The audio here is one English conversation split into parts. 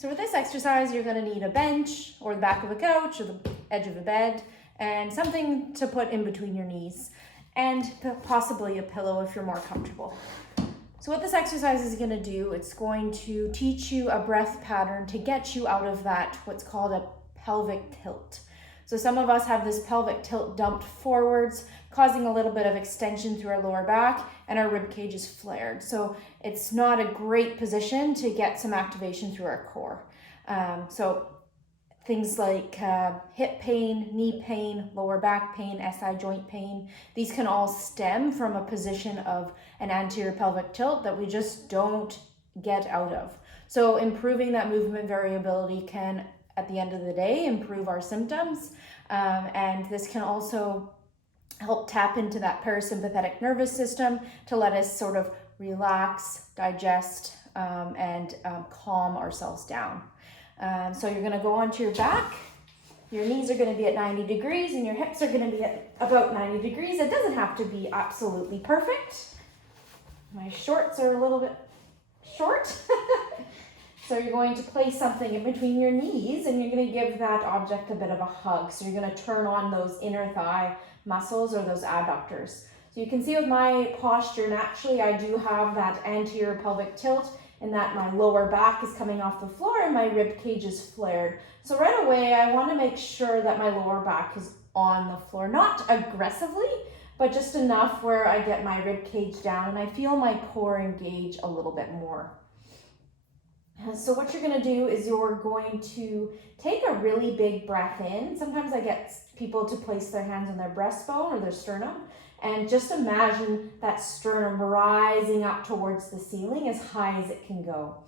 So with this exercise, you're gonna need a bench or the back of a couch or the edge of a bed and something to put in between your knees and possibly a pillow if you're more comfortable. So what this exercise is gonna do, it's going to teach you a breath pattern to get you out of that, what's called a pelvic tilt. So some of us have this pelvic tilt dumped forwards, causing a little bit of extension through our lower back, and our rib cage is flared. So it's not a great position to get some activation through our core. So things like hip pain, knee pain, lower back pain, SI joint pain, these can all stem from a position of an anterior pelvic tilt that we just don't get out of. So improving that movement variability can, at the end of the day, improve our symptoms. And this can also help tap into that parasympathetic nervous system to let us sort of relax, digest, and calm ourselves down. So you're gonna go onto your back. Your knees are gonna be at 90 degrees and your hips are gonna be at about 90 degrees. It doesn't have to be absolutely perfect. My shorts are a little bit short. So you're going to place something in between your knees and you're gonna give that object a bit of a hug. So you're gonna turn on those inner thigh muscles or those adductors. So you can see with my posture, naturally I do have that anterior pelvic tilt and that my lower back is coming off the floor and my rib cage is flared. So right away, I wanna make sure that my lower back is on the floor, not aggressively, but just enough where I get my rib cage down and I feel my core engage a little bit more. So what you're gonna do is you're going to take a really big breath in. Sometimes I get people to place their hands on their breastbone or their sternum and just imagine that sternum rising up towards the ceiling as high as it can go.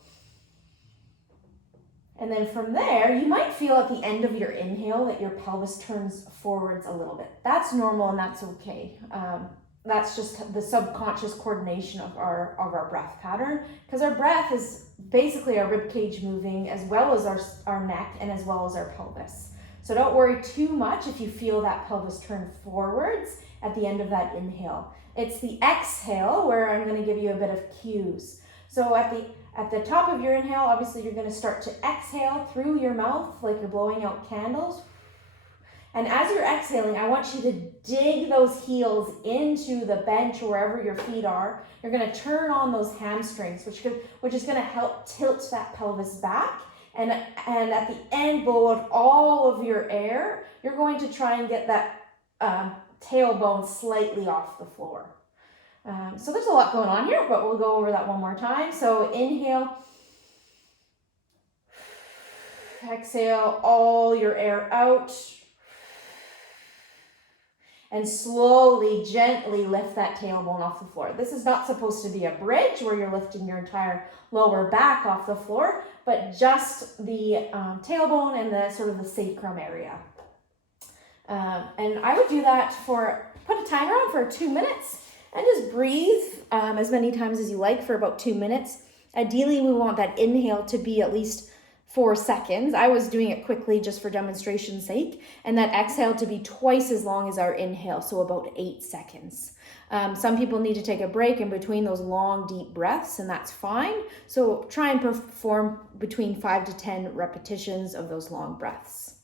And then from there, you might feel at the end of your inhale that your pelvis turns forwards a little bit. That's normal and that's okay. That's just the subconscious coordination of our breath pattern, because our breath is basically our rib cage moving as well as our neck and as well as our pelvis. So don't worry too much if you feel that pelvis turn forwards at the end of that inhale. It's the exhale where I'm going to give you a bit of cues. So at the top of your inhale, obviously you're going to start to exhale through your mouth like you're blowing out candles. And as you're exhaling, I want you to dig those heels into the bench or wherever your feet are. You're gonna turn on those hamstrings, which is gonna help tilt that pelvis back. And at the end, blow out all of your air. You're going to try and get that tailbone slightly off the floor. So there's a lot going on here, but we'll go over that one more time. So inhale. Exhale all your air out. And slowly, gently lift that tailbone off the floor. This is not supposed to be a bridge where you're lifting your entire lower back off the floor, but just the tailbone and the sort of the sacrum area. And I would do that put a timer on for 2 minutes and just breathe as many times as you like for about 2 minutes. Ideally, we want that inhale to be at least 4 seconds. I was doing it quickly just for demonstration's sake, and that exhale to be twice as long as our inhale, so about 8 seconds. Some people need to take a break in between those long, deep breaths, and that's fine. So try and perform between 5 to 10 repetitions of those long breaths.